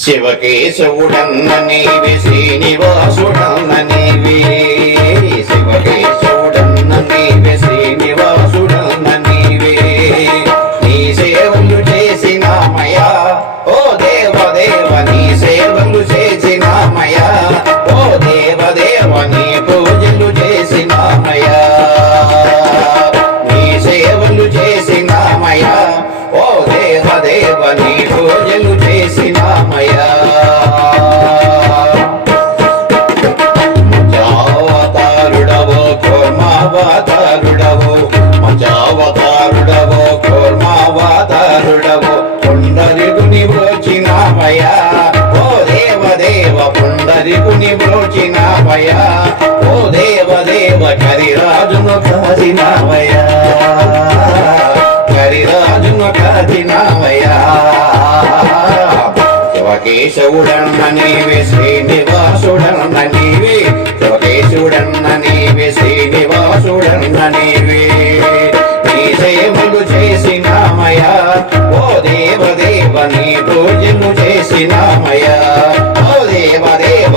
శివకేశవుడన్న నీవి శ్రీనివాసుడన్న నీవి. కూర్మావతారుడవో పుండరికుని బ్రోచినామయ్యా ఓ దేవ దేవ పుండరికుని బ్రోచినామయ్యా ఓ దేవ దేవ కరిరాజును కాసినామయ్యా కరిరాజును కాసినామయ్యా శివకేశవుడన్న నీవే శ్రీనివాసుడన్న నీవే. శివకేశుడన్న నీవే శ్రీనివాసుడన్న నీవే. చేసినామయా ఓ దేవ దేవ నీ పూజలు చేసినామయా ఓ దేవ దేవ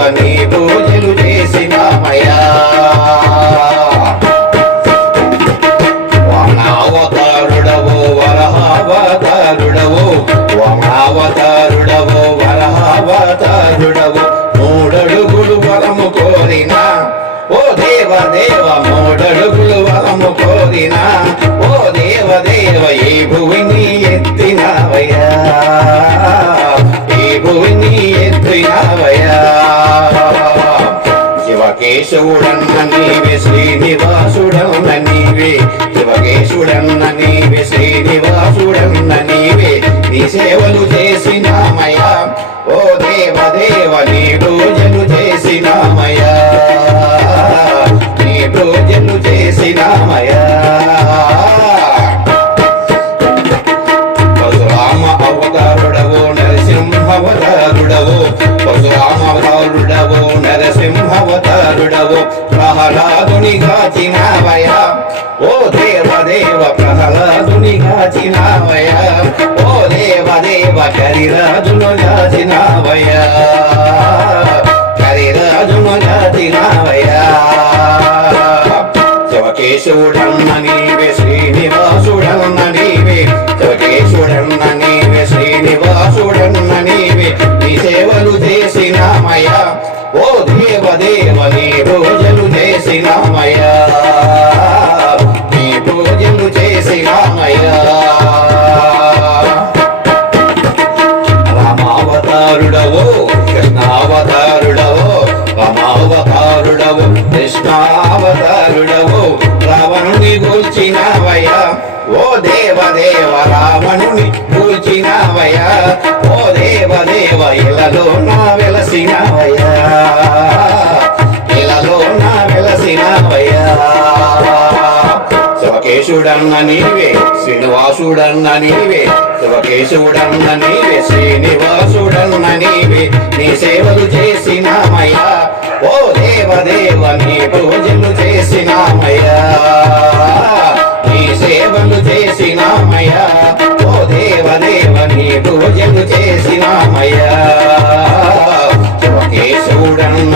శివకేశవుడన్న నీవే శ్రీనివాసుడన్న నీవే. శివకేశుడన్న నీవే శ్రీనివాసుడన్న నీవే. నీ సేవలు చేసినామయా ఓ దేవ దేవ నీ పూజలు చేసినామయా నీ పూజలు చేసినామయా దేవ దేవ ప్రహ్లాదుని గాచినావయా ఓ దేవ దేవ కరిరాజును గాచినావయ కరిరాజును గాచినావయ శివకేశవుడు కృష్ణావతారుడవో రావణుని గూల్చినావయ్యా ఓ దేవ దేవ రావణుని గూల్చినావయ్యా ఓ దేవ దేవ ఇలలో నా వెలసినావయ్యా. ఇలలో నా వెలసినావయ్యా. శివకేశుడన్న నీవే శ్రీనివాసుడన్న నీవే శివకేశుడన్న నీవే శ్రీనివాసుడన్న నీవే నీ సేవలు చేసినామయ్యా. దేవదేవ నీ పూజలు చేసినామయ్యా. నీ సేవలు చేసినామయ్యా. ఓ దేవ నీ పూజలు చేసినామయ్యా. శివకేశవుడన్న